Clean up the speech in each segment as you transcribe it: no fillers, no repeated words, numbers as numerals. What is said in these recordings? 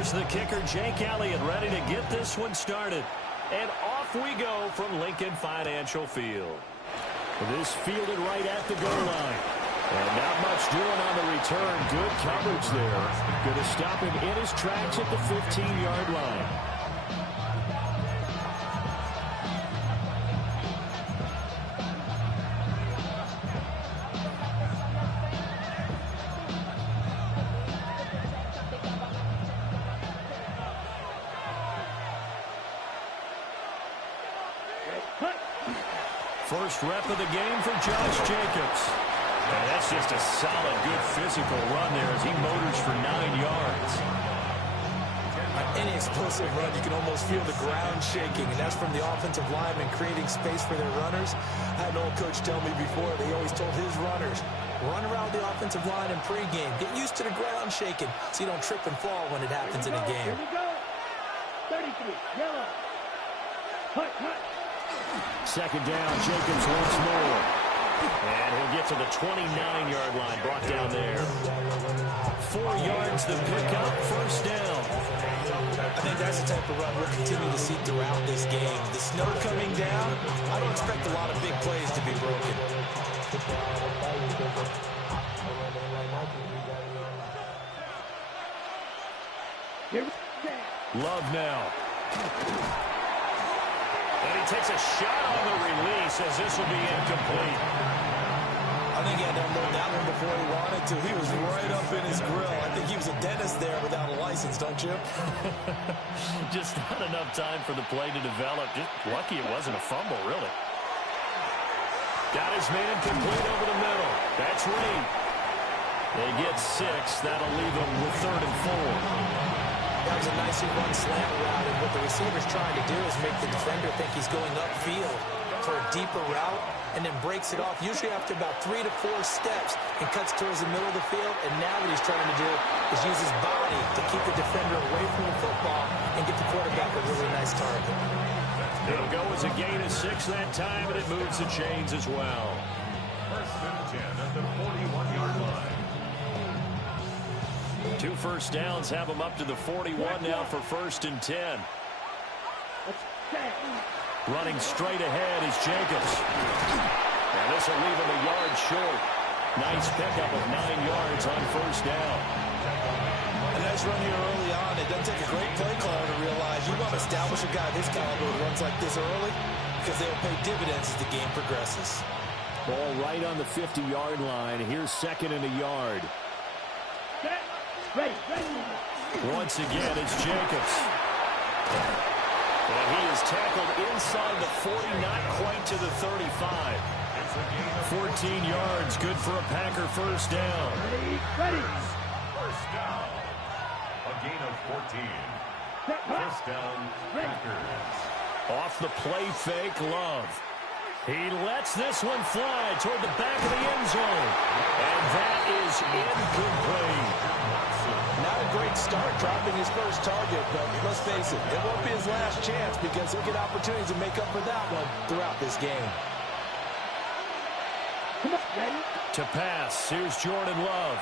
Here's the kicker, Jake Elliott, ready to get this one started. And off we go from Lincoln Financial Field. This fielded right at the goal line. And not much doing on the return. Good coverage there. Going to stop him in his tracks at the 15-yard line. First rep of the game for Josh Jacobs. And that's just a solid, good physical run there as he motors for 9 yards. On any explosive run, you can almost feel the ground shaking, and that's from the offensive linemen creating space for their runners. I had an old coach tell me before, they always told his runners, run around the offensive line in pregame. Get used to the ground shaking so you don't trip and fall when it happens in a game. Here we go. 33, yellow. Hut, hut. Second down, Jacobs once more. And he'll get to the 29-yard line, brought down there. 4 yards the pickup, first down. I think that's the type of run we'll continue to see throughout this game. The snow coming down, I don't expect a lot of big plays to be broken. Love now. And he takes a shot on the release as this will be incomplete. I think he had to unload that one before he wanted to. He was right up in his grill. I think he was a dentist there without a license, don't you? Just not enough time for the play to develop. Just lucky it wasn't a fumble, really. Got his man complete over the middle. That's Reed. They get 6. That'll leave them with 3rd and 4. That was a nicely run slant route, and what the receiver's trying to do is make the defender think he's going upfield for a deeper route, and then breaks it off, usually after about 3 to 4 steps, and cuts towards the middle of the field. And now what he's trying to do is use his body to keep the defender away from the football and get the quarterback a really nice target. It'll go as a gain of 6 that time, and it moves the chains as well. First and 10 at the 41-yard line. 2 first downs have them up to the 41 now for 1st and 10. Running straight ahead is Jacobs. And this will leave him a yard short. Nice pickup of 9 yards on 1st down. A nice run here early on. It doesn't take a great play caller to realize you want to establish a guy of his caliber who runs like this early, because they will pay dividends as the game progresses. Ball right on the 50-yard line. Here's 2nd and a yard. Ready. Once again, it's Jacobs. And he is tackled inside the 40, not quite to the 35. 14 yards, good for a Packer first down. Ready. First down. A gain of 14. First down, Packers. Off the play fake, Love. He lets this one fly toward the back of the end zone. And that is incomplete. Not a great start dropping his first target, but let's face it, it won't be his last chance because he'll get opportunities to make up for that one throughout this game. To pass, here's Jordan Love.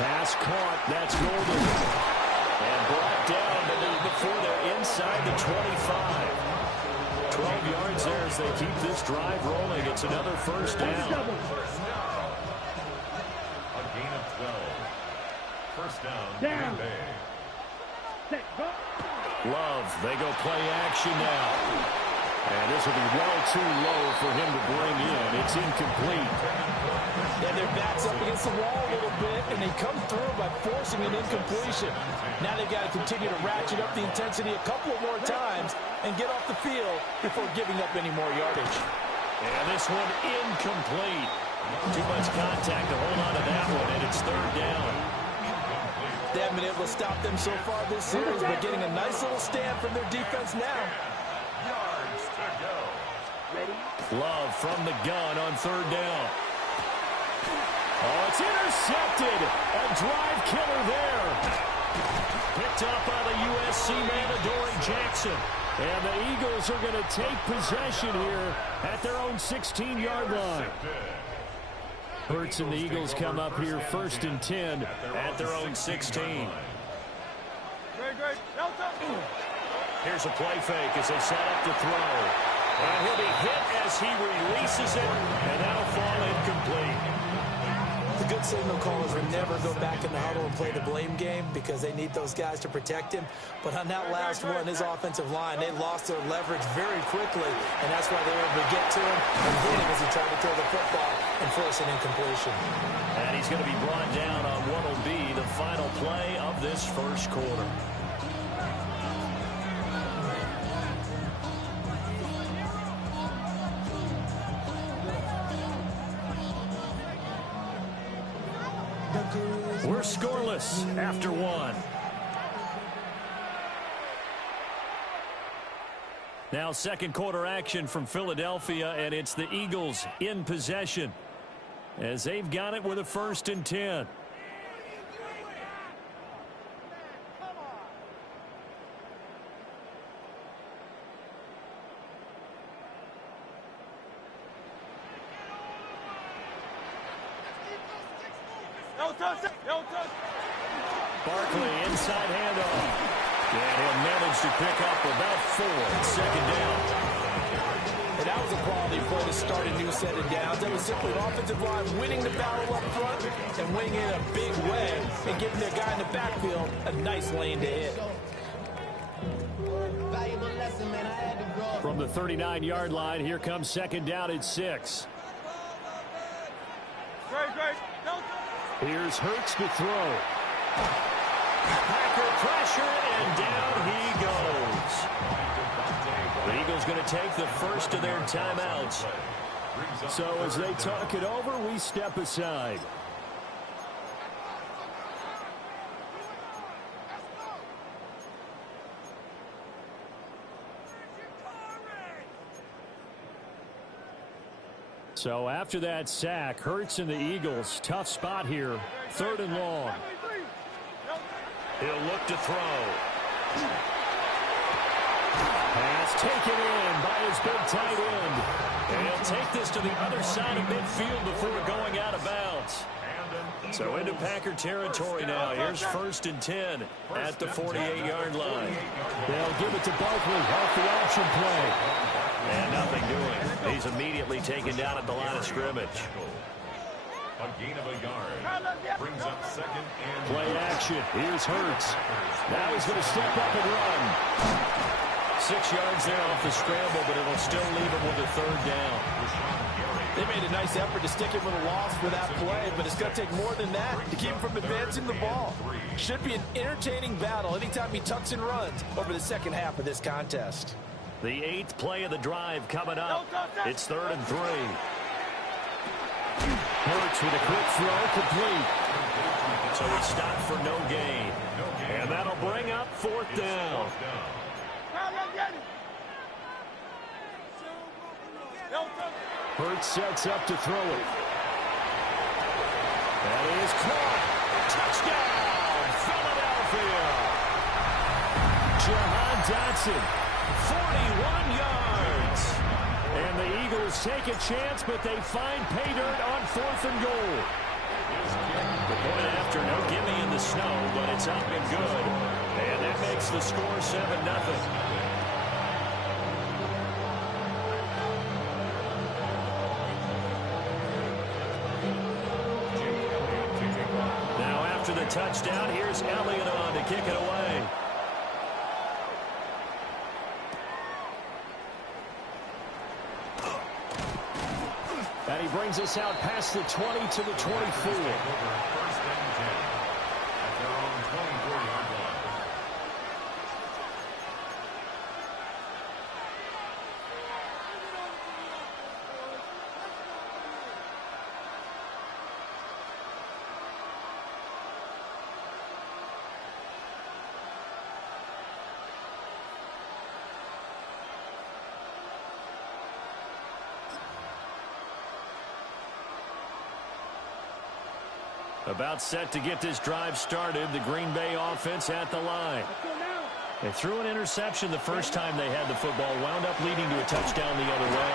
Pass caught, that's Golden. And brought down before they're inside the 25. 12 yards there as they keep this drive rolling. It's another first down. A gain of 12. First down, Green Bay. Love, they go play action now. And this will be well too low for him to bring in. It's incomplete. Yeah, their back's up against the wall a little bit, and they come through by forcing an incompletion. Now they've got to continue to ratchet up the intensity a couple more times and get off the field before giving up any more yardage. And this one incomplete. Too much contact to hold on to that one, and it's 3rd down. They haven't been able to stop them so far this series, but getting a nice little stand from their defense now. Yards to go. Love from the gun on 3rd down. Oh, it's intercepted. A drive killer there. Picked up by the USC man, Adoree Jackson. And the Eagles are going to take possession here at their own 16-yard line. Hurts and the Eagles come up here 1st and 10 at their own 16. Here's a play fake as they set up to throw. And he'll be hit as he releases it, and that'll fall incomplete. The good signal callers would never go back in the huddle and play the blame game because they need those guys to protect him. But on that last one, his offensive line, they lost their leverage very quickly, and that's why they were able to get to him and hit him as he tried to throw the football and force an incompletion. And he's going to be brought down on what will be the final play of this first quarter. We're scoreless after one. Now second quarter action from Philadelphia, and it's the Eagles in possession as they've got it with a 1st and 10. Barkley inside handoff. And he'll manage to pick up about 4 on 2nd down. And that was a quality play to start a new set of downs. That was simply an offensive line winning the battle up front and winning in a big way and giving their guy in the backfield a nice lane to hit. From the 39-yard line, here comes 2nd down at 6. Here's Hurts to throw. Packer pressure, and down he goes. The Eagles going to take the first of their timeouts. So as they talk it over, we step aside. So after that sack, Hurts and the Eagles, tough spot here, 3rd and long. He'll look to throw. Pass taken in by his big tight end. And he'll take this to the other side of midfield before going out of bounds. So into Packer territory now. Here's 1st and 10 at the 48-yard line. They'll give it to Barkley off the option play. And nothing doing. He's immediately taken down at the line of scrimmage. A gain of a yard. Brings up 2nd and... Play action. Here's Hurts. Now he's going to step up and run. 6 yards there off the scramble, but it'll still leave him with a 3rd down. They made a nice effort to stick him with a loss for that play, but it's going to take more than that to keep him from advancing the ball. Should be an entertaining battle anytime he tucks and runs over the second half of this contest. The 8th play of the drive coming up. It's 3rd and 3. Hurts with a quick throw, complete. So he stopped for no gain. And that'll bring up 4th down. Hurts sets up to throw it. That is caught. Touchdown, Philadelphia. Jahan Dotson, 41 yards. And the Eagles take a chance, but they find pay dirt on 4th and goal. The point after, no gimme in the snow, but it's up and good. And that makes the score 7-0. After the touchdown, here's Elliott on to kick it away. And he brings us out past the 20 to the 24. First and 10 at their own 24-yard line. About set to get this drive started. The Green Bay offense at the line. They threw an interception the first time they had the football, wound up leading to a touchdown the other way.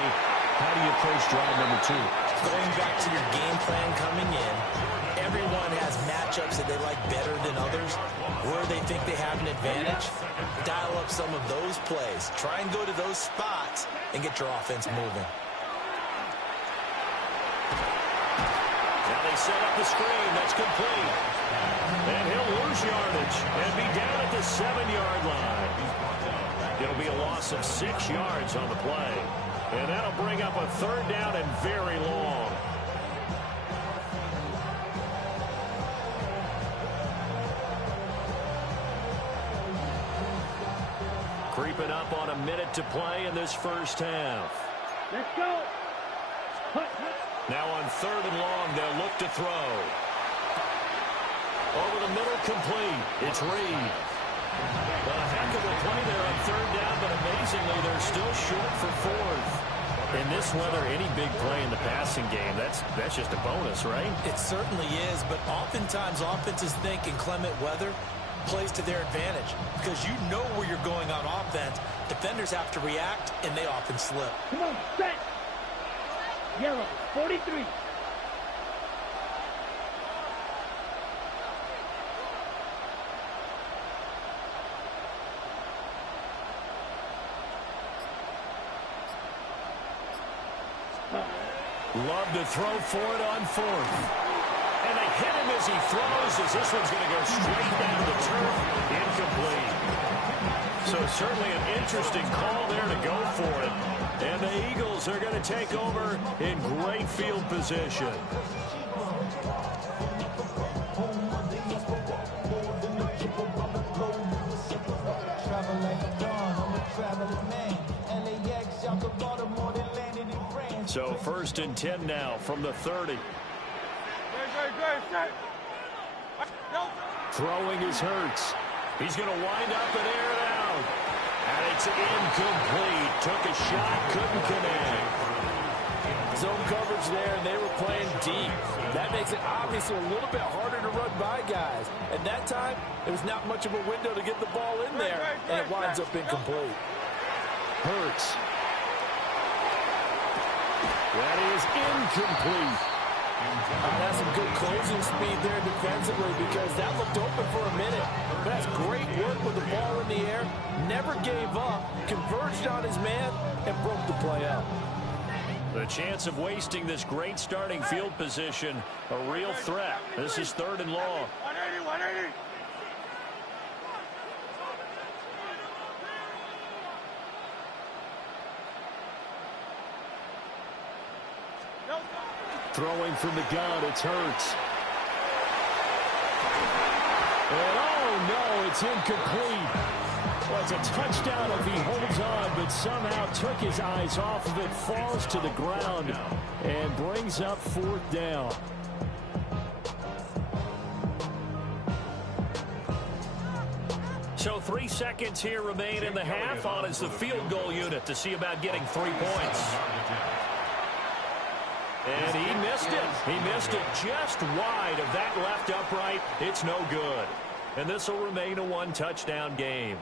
How do you approach drive number 2? Going back to your game plan coming in, everyone has matchups matchups that they like better than others, where they think they have an advantage, dial up some of those plays. Try and go to those spots and get your offense moving. Now they set up the screen. That's complete. And he'll lose yardage and be down at the 7-yard line. It'll be a loss of 6 yards on the play. And that'll bring up a 3rd down and very long. Creeping up on a minute to play in this first half. Let's go. Now on 3rd and long, they'll look to throw. Over the middle, complete. It's Reed. A heck of a play there on 3rd down, but amazingly, they're still short for 4th. In this weather, any big play in the passing game, that's just a bonus, right? It certainly is, but oftentimes offenses think in clement weather plays to their advantage because you know where you're going on offense. Defenders have to react, and they often slip. Come on, set. Yellow, 43. Love to throw for it on 4th. And they hit him as he throws, as this one's going to go straight down the turf. Incomplete. So certainly an interesting call there to go for it. And the Eagles are going to take over in great field position. So 1st and 10 now from the 30. Throwing is Hurts. He's going to wind up and air it out. And it's incomplete. Took a shot, couldn't connect. Zone coverage there, and they were playing deep. That makes it obviously a little bit harder to run by guys. At that time, there was not much of a window to get the ball in there, and it winds up incomplete. Hurts. That is incomplete. That's some good closing speed there defensively because that looked open for a minute. But that's great work with the ball in the air. Never gave up, converged on his man, and broke the play up. The chance of wasting this great starting field position, a real threat. This is 3rd and long. 180, 180. Throwing from the gun, it's Hurts. And oh no, it's incomplete. Well, it's a touchdown if he holds on, but somehow took his eyes off of it, falls to the ground, and brings up 4th down. So 3 seconds here remain in the half on as the field goal unit to see about getting 3 points. And he missed it. He missed it just wide of that left upright. It's no good. And this will remain a 1-touchdown game.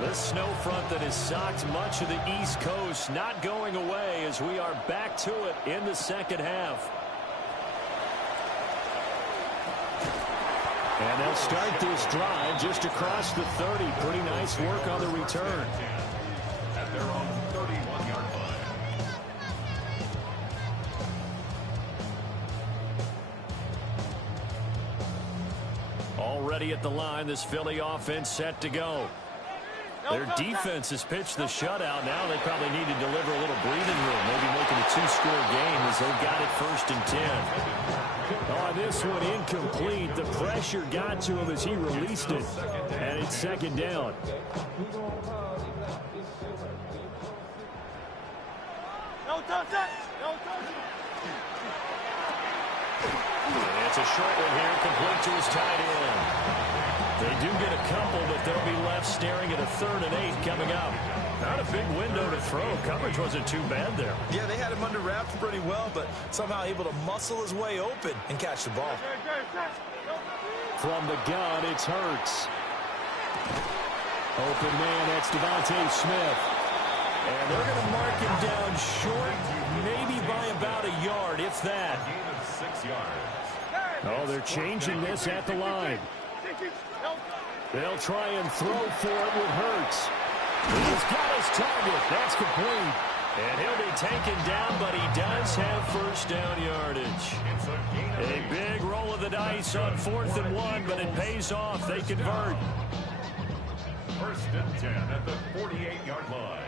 This snow front that has socked much of the East Coast not going away as we are back to it in the second half. And they'll start this drive just across the 30. Pretty nice work on the return. At their own 31-yard line. Already at the line, this Philly offense set to go. Their defense has pitched the shutout. Now they probably need to deliver a little breathing room, maybe making a 2-score game as they've got it 1st and 10. Oh, this one incomplete. The pressure got to him as he released it, and it's 2nd down. No touch it. No touch it. And it's a short one here, complete to his tight end. They do get a couple, but they'll be left staring at a 3rd and 8 coming up. Not a big window to throw. Coverage wasn't too bad there. Yeah, they had him under wraps pretty well, but somehow able to muscle his way open and catch the ball. From the gun, it's Hurts. Open man, that's Devontae Smith. And they're going to mark him down short, maybe by about a yard, if that. Gain of 6 yards. Oh, they're changing this at the line. They'll try and throw for it with Hurts. He's got his target. That's complete. And he'll be taken down, but he does have first down yardage. A big roll of the dice on 4th and 1, but it pays off. They convert. 1st and 10 at the 48-yard line.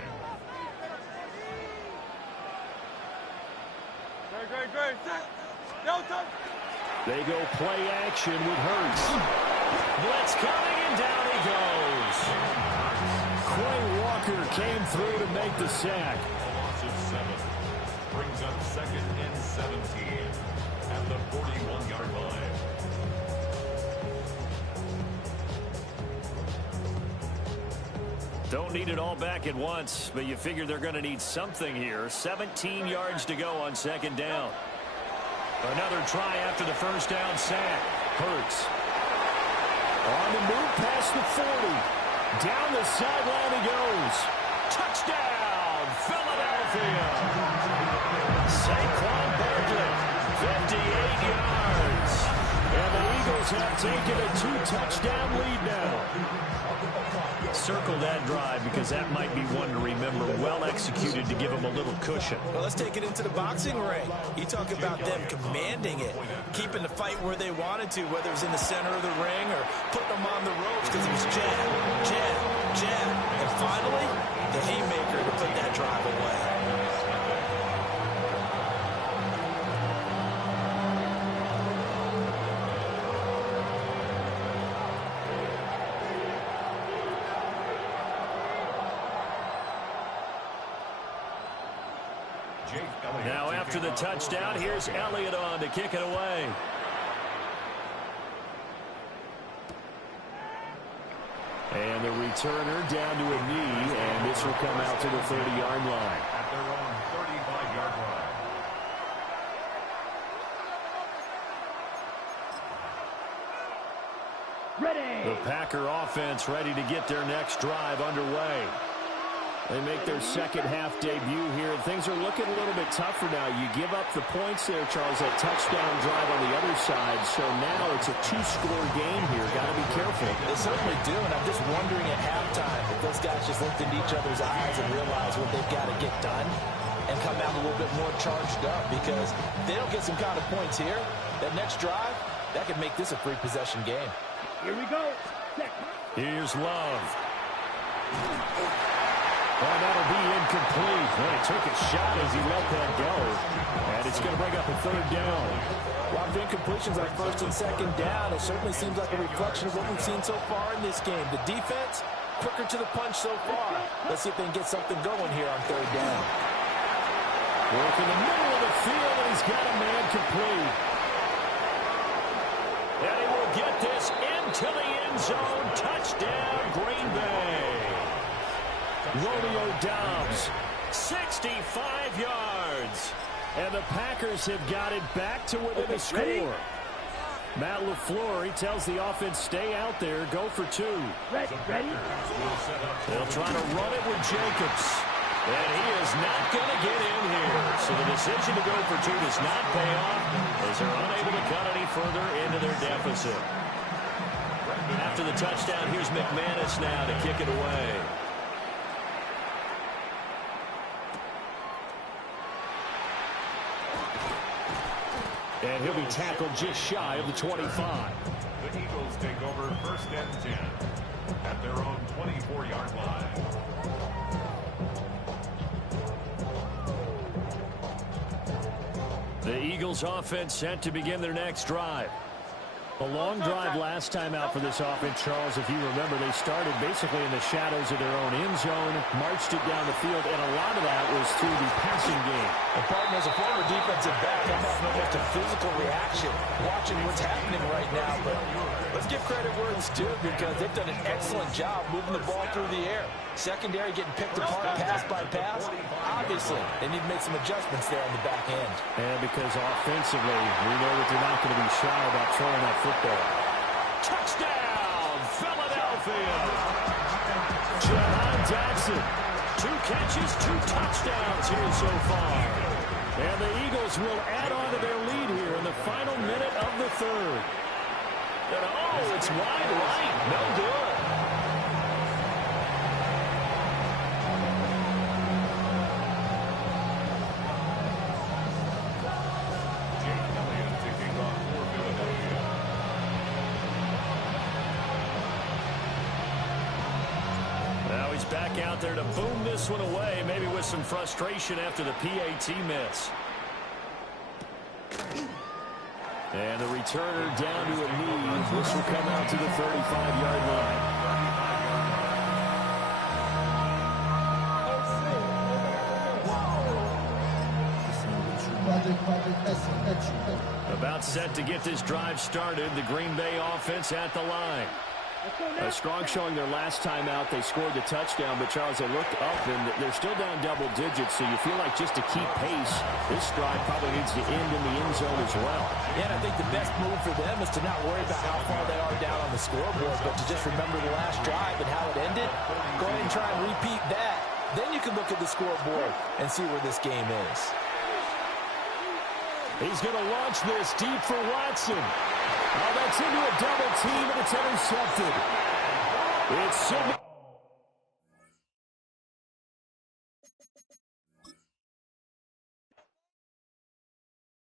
They go play action with Hurts. Blitz coming, and down he goes. Quay Walker came through to make the sack. Loss of 7. Brings up 2nd and 17 at the 41-yard line. Don't need it all back at once, but you figure they're going to need something here. 17 yards to go on 2nd down. Another try after the first down sack. Hurts. On the move past the 40. Down the sideline he goes. Touchdown, Philadelphia. Saquon Barkley, 58 yards. And the Eagles have taken a 2-touchdown lead now. Circle that drive because that might be one to remember. Well executed to give them a little cushion. Well, let's take it into the boxing ring. You talk about them commanding it, keeping the fight where they wanted to, whether it was in the center of the ring or putting them on the ropes because it was jab, jab, jab. And finally, the haymaker to put that drive away. Now after the touchdown, here's Elliott on to kick it away. And the returner down to a knee, and this will come out to the 30-yard line. At their own 35-yard line. Ready. The Packer offense ready to get their next drive underway. They make their second half debut here, and things are looking a little bit tougher now. You give up the points there, Charles, that touchdown drive on the other side. So now it's a 2-score game here. Got to be careful. They certainly do, and I'm just wondering at halftime if those guys just looked into each other's eyes and realized what they've got to get done and come out a little bit more charged up, because if they don't get some kind of points here, that next drive, that could make this a 3-possession game. Here we go. Here's Love. And that'll be incomplete. Well, he took a shot as he let that go. And it's going to bring up a 3rd down. A lot of incompletions on 1st and 2nd down. It certainly seems like a reflection of what we've seen so far in this game. The defense, quicker to the punch so far. Let's see if they can get something going here on 3rd down. Work in the middle of the field, and he's got a man complete. And he will get this into the end zone. Touchdown, Green Bay. Romeo Doubs, 65 yards. And the Packers have got it back to within a score. Matt LaFleur, he tells the offense, stay out there, go for 2. Ready. They'll try to run it with Jacobs. And he is not going to get in here. So the decision to go for 2 does not pay off as they're unable to cut any further into their deficit. After the touchdown, here's McManus now to kick it away. And he'll be tackled just shy of the 25. The Eagles take over 1st and 10 at their own 24-yard line. The Eagles offense set to begin their next drive. A long drive last time out for this offense, Charles. If you remember, they started basically in the shadows of their own end zone, marched it down the field, and a lot of that was through the passing game. And partner, as a former defensive back, I'm having almost a physical reaction watching what's happening right now. But let's give credit where it's due because they've done an excellent job moving the ball through the air. Secondary getting picked apart pass by pass. Obviously, they need to make some adjustments there on the back end. And because offensively, we know that they're not going to be shy about throwing that football. Touchdown, Philadelphia! Jahan Jackson, 2 catches, 2 touchdowns here so far. And the Eagles will add on to their lead here in the final minute of the third. And oh, it's wide right. No good. Now he's back out there to boom this one away, maybe with some frustration after the PAT miss. And the returner down to a knee. This will come out to the 35-yard line. About set to get this drive started. The Green Bay offense at the line. A strong showing their last time out. They scored the touchdown, but Charles, they looked up, and they're still down double digits, so you feel like just to keep pace, this drive probably needs to end in the end zone as well. Yeah, and I think the best move for them is to not worry about how far they are down on the scoreboard, but to just remember the last drive and how it ended. Go ahead and try and repeat that. Then you can look at the scoreboard and see where this game is. He's going to launch this deep for Watson. Oh, that's into a double team, and it's intercepted. It's